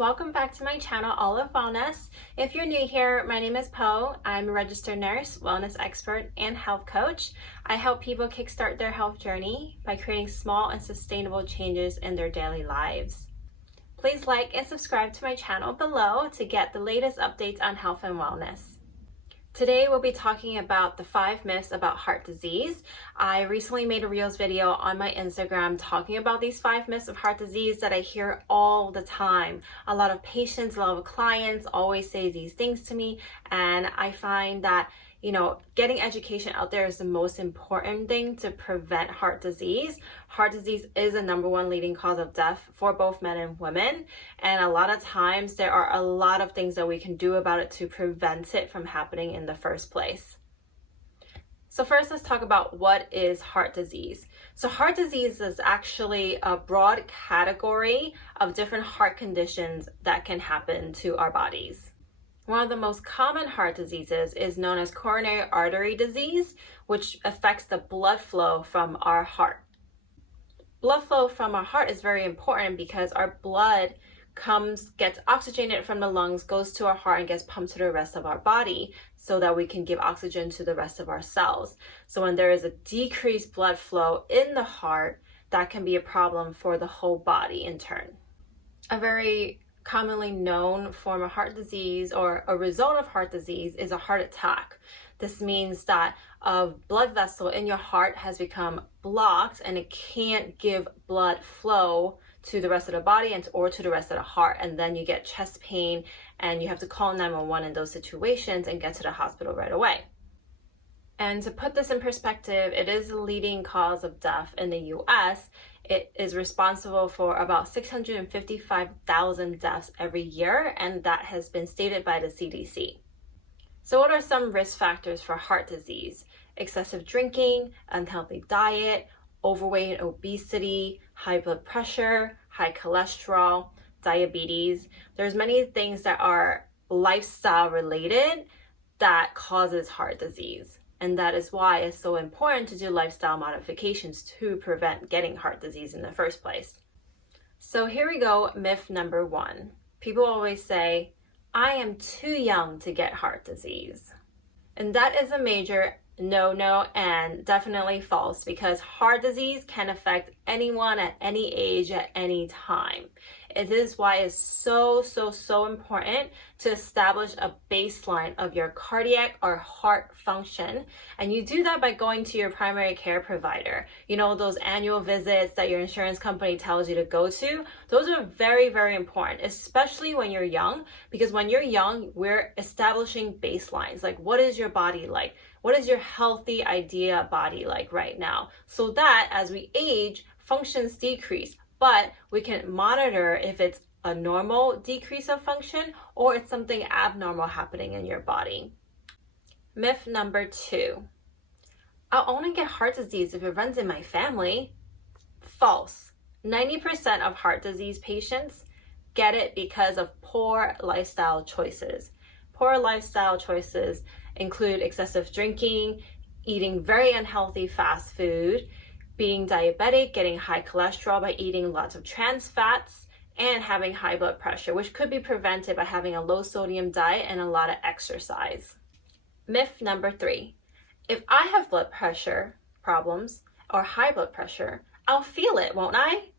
Welcome back to my channel, Olive Wellness. If you're new here, my name is Poe. I'm a registered nurse, wellness expert, and health coach. I help people kickstart their health journey by creating small and sustainable changes in their daily lives. Please like and subscribe to my channel below to get the latest updates on health and wellness. Today we'll be talking about the 5 myths about heart disease. I recently made a Reels video on my Instagram talking about these 5 myths of heart disease that I hear all the time. A lot of patients, a lot of clients always say these things to me, and I find that getting education out there is the most important thing to prevent heart disease. Heart disease is the #1 leading cause of death for both men and women. And a lot of times there are a lot of things that we can do about it to prevent it from happening in the first place. So first, let's talk about what is heart disease. So heart disease is actually a broad category of different heart conditions that can happen to our bodies. One of the most common heart diseases is known as coronary artery disease, which affects the blood flow from our heart. Blood flow from our heart is very important because our blood gets oxygenated from the lungs, goes to our heart, and gets pumped to the rest of our body so that we can give oxygen to the rest of our cells. So when there is a decreased blood flow in the heart, that can be a problem for the whole body in turn. A very commonly known form of heart disease or a result of heart disease is a heart attack. This means that a blood vessel in your heart has become blocked and it can't give blood flow to the rest of the body or to the rest of the heart, and then you get chest pain and you have to call 911 in those situations and get to the hospital right away. And to put this in perspective, it is the leading cause of death in the US. It is responsible for about 655,000 deaths every year, and that has been stated by the CDC. So what are some risk factors for heart disease? Excessive drinking, unhealthy diet, overweight and obesity, high blood pressure, high cholesterol, diabetes. There's many things that are lifestyle related that causes heart disease. And that is why it's so important to do lifestyle modifications to prevent getting heart disease in the first place. So here we go, myth number 1. People always say, I am too young to get heart disease. And that is a major no and definitely false, because heart disease can affect anyone at any age at any time. It is why it's so important to establish a baseline of your cardiac or heart function. And you do that by going to your primary care provider. Those annual visits that your insurance company tells you to go to, those are very important, especially when you're young, because when you're young, we're establishing baselines. Like, what is your body like? What is your healthy idea body like right now? So that as we age, functions decrease, but we can monitor if it's a normal decrease of function or it's something abnormal happening in your body. Myth number 2. I'll only get heart disease if it runs in my family. False. 90% of heart disease patients get it because of poor lifestyle choices. Poor lifestyle choices include excessive drinking, eating very unhealthy fast food, being diabetic, getting high cholesterol by eating lots of trans fats, and having high blood pressure, which could be prevented by having a low sodium diet and a lot of exercise. Myth number 3. If I have blood pressure problems or high blood pressure, I'll feel it, won't I?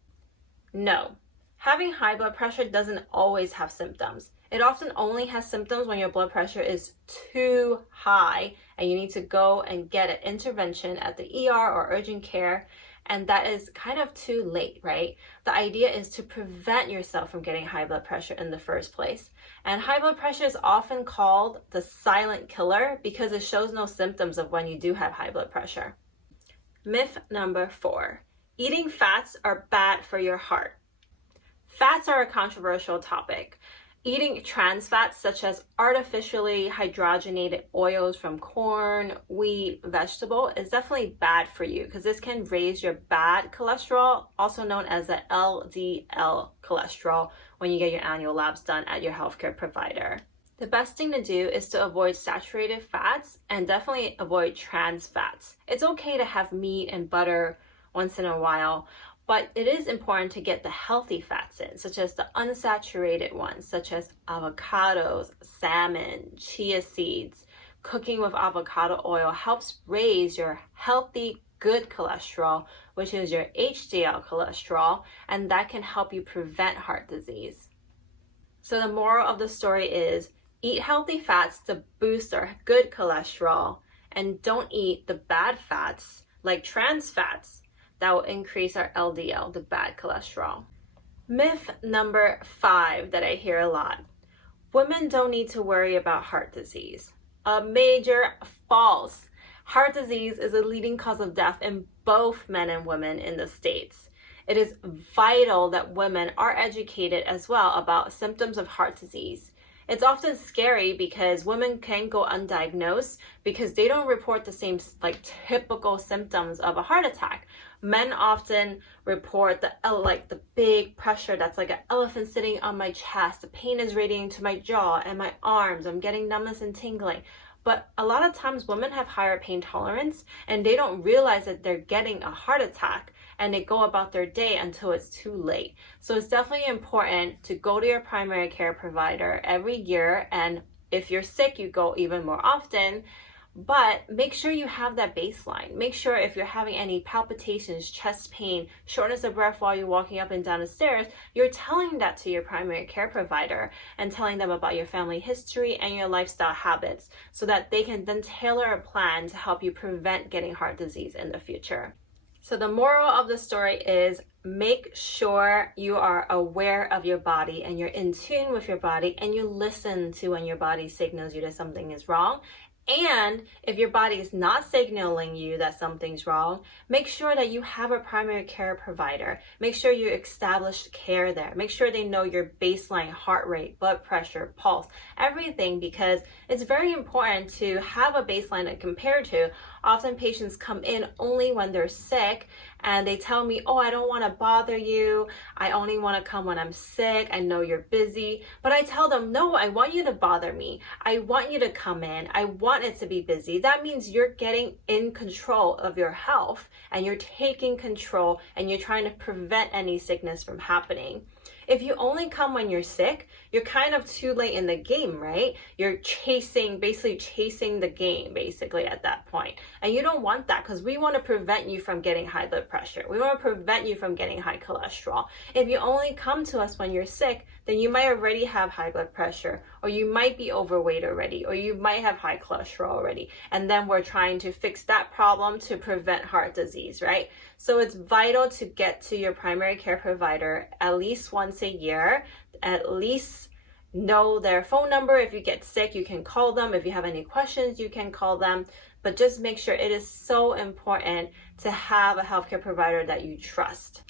No. Having high blood pressure doesn't always have symptoms. It often only has symptoms when your blood pressure is too high and you need to go and get an intervention at the ER or urgent care, and that is kind of too late, right? The idea is to prevent yourself from getting high blood pressure in the first place. And high blood pressure is often called the silent killer because it shows no symptoms of when you do have high blood pressure. Myth number 4. Eating fats are bad for your heart. Fats are a controversial topic. Eating trans fats such as artificially hydrogenated oils from corn, wheat, vegetable is definitely bad for you because this can raise your bad cholesterol, also known as the LDL cholesterol, when you get your annual labs done at your healthcare provider. The best thing to do is to avoid saturated fats and definitely avoid trans fats. It's okay to have meat and butter once in a while, But it is important to get the healthy fats in, such as the unsaturated ones, such as avocados, salmon, chia seeds. Cooking with avocado oil helps raise your healthy, good cholesterol, which is your HDL cholesterol, and that can help you prevent heart disease. So the moral of the story is eat healthy fats to boost our good cholesterol, and don't eat the bad fats like trans fats that will increase our LDL, the bad cholesterol. Myth number 5 that I hear a lot. Women don't need to worry about heart disease. A major false. Heart disease is a leading cause of death in both men and women in the States. It is vital that women are educated as well about symptoms of heart disease. It's often scary because women can go undiagnosed because they don't report the same typical symptoms of a heart attack. Men often report the big pressure that's like an elephant sitting on my chest. The pain is radiating to my jaw and my arms. I'm getting numbness and tingling. But a lot of times women have higher pain tolerance and they don't realize that they're getting a heart attack, and they go about their day until it's too late. So it's definitely important to go to your primary care provider every year, and if you're sick, you go even more often. But make sure you have that baseline. Make sure if you're having any palpitations, chest pain, shortness of breath while you're walking up and down the stairs, you're telling that to your primary care provider and telling them about your family history and your lifestyle habits so that they can then tailor a plan to help you prevent getting heart disease in the future. So the moral of the story is make sure you are aware of your body and you're in tune with your body, and you listen to when your body signals you that something is wrong. And if your body is not signaling you that something's wrong, make sure that you have a primary care provider. Make sure you establish care there. Make sure they know your baseline heart rate, blood pressure, pulse, everything, because it's very important to have a baseline to compare to. Often patients come in only when they're sick and they tell me, oh, I don't want to bother you. I only want to come when I'm sick. I know you're busy. But I tell them, no, I want you to bother me. I want you to come in. I want it to be busy. That means you're getting in control of your health and you're taking control and you're trying to prevent any sickness from happening. If you only come when you're sick, you're kind of too late in the game, right? You're basically chasing the game, basically, at that point. And you don't want that, because we want to prevent you from getting high blood pressure. We want to prevent you from getting high cholesterol. If you only come to us when you're sick, then you might already have high blood pressure, or you might be overweight already, or you might have high cholesterol already. And then we're trying to fix that problem to prevent heart disease, right? So it's vital to get to your primary care provider at least once a year, at least know their phone number. If you get sick, you can call them. If you have any questions, you can call them. But just make sure, it is so important to have a healthcare provider that you trust.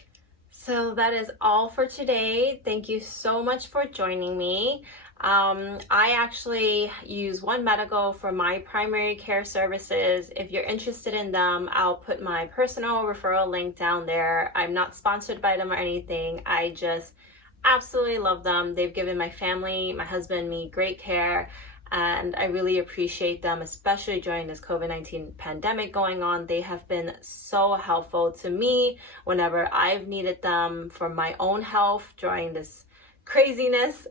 So that is all for today. Thank you so much for joining me. I actually use One Medical for my primary care services. If you're interested in them, I'll put my personal referral link down there. I'm not sponsored by them or anything. I just absolutely love them. They've given my family, my husband, me great care, and I really appreciate them, especially during this COVID-19 pandemic going on. They have been so helpful to me whenever I've needed them for my own health during this craziness.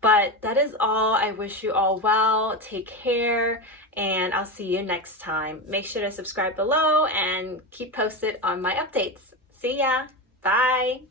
But that is all. I wish you all well. Take care, and I'll see you next time. Make sure to subscribe below and keep posted on my updates. See ya. Bye.